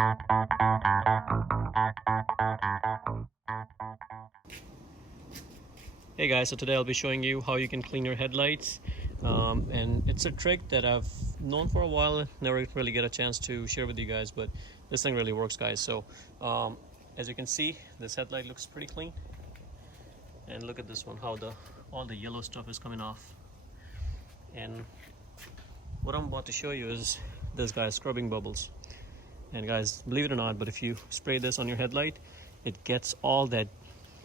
Hey guys, so today I'll be showing you how you can clean your headlights, and it's a trick that I've known for a while, never really get a chance to share with you guys, but this thing really works, guys. So as you can see, this headlight looks pretty clean, and look at this one, how all the yellow stuff is coming off. And what I'm about to show you is this guy's scrubbing bubbles. And guys, believe it or not, but if you spray this on your headlight, it gets all that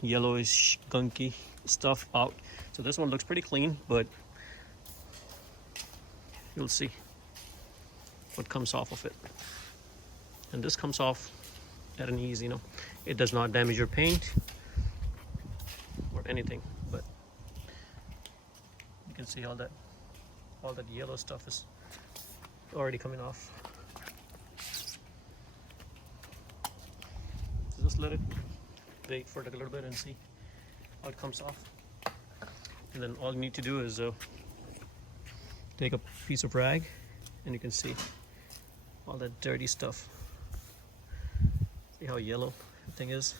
yellowish gunky stuff out. So this one looks pretty clean, but you'll see what comes off of it. And this comes off at an ease, it does not damage your paint or anything, but you can see all that yellow stuff is already coming off. So just let it wait for it a little bit and see how it comes off. And then all you need to do is take a piece of rag, and you can see all that dirty stuff. See how yellow the thing is?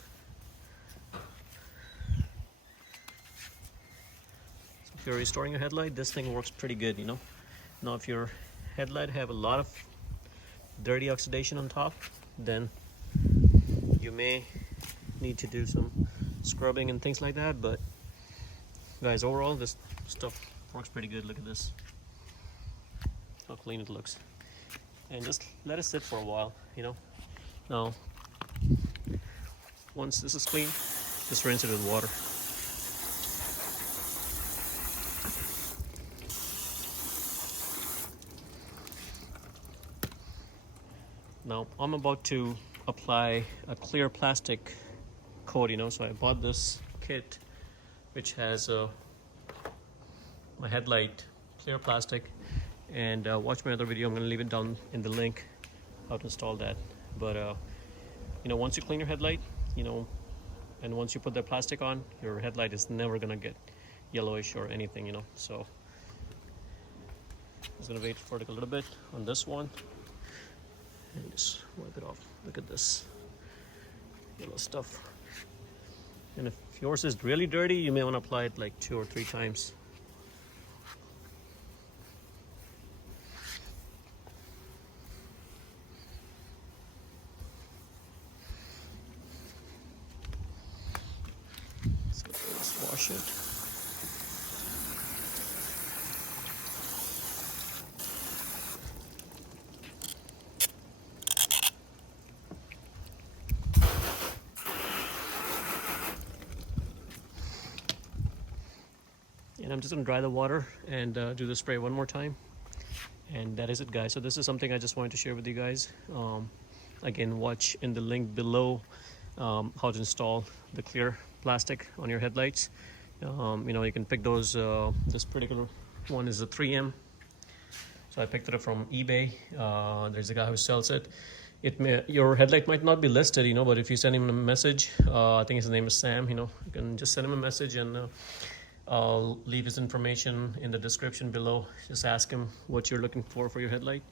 So if you're restoring your headlight, this thing works pretty good, Now if your headlight have a lot of dirty oxidation on top, then you may need to do some scrubbing and things like that, but guys, overall this stuff works pretty good. Look at this, how clean it looks. And just let it sit for a while, Now once this is clean, just rinse it with water. Now I'm about to apply a clear plastic coat, so I bought this kit which has my headlight clear plastic, and watch my other video. I'm going to leave it down in the link how to install that. But once you clean your headlight, and once you put that plastic on, your headlight is never going to get yellowish or anything, So I'm just going to wait for it a little bit on this one and just wipe it off. Look at this yellow stuff. And if yours is really dirty, you may want to apply it like 2 or 3 times. So let's wash it. And I'm just going to dry the water and do the spray one more time, and that is it, guys. So this is something I just wanted to share with you guys. Again, watch in the link below how to install the clear plastic on your headlights. You can pick those. This particular one is a 3M, so I picked it up from eBay. There's a guy who sells it. Your headlight might not be listed, but if you send him a message, I think his name is Sam, you can just send him a message, and I'll leave his information in the description below. Just ask him what you're looking for your headlight,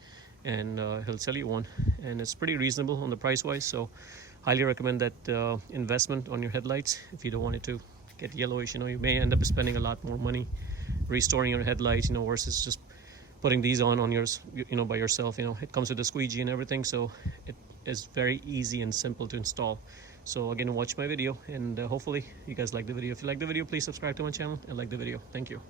and he'll sell you one. And it's pretty reasonable on the price wise, so highly recommend that investment on your headlights. If you don't want it to get yellowish, you may end up spending a lot more money restoring your headlights, versus just putting these on yours, by yourself. It comes with a squeegee and everything, so it is very easy and simple to install. So again, watch my video, and hopefully you guys like the video. If you like the video, please subscribe to my channel and like the video. Thank you.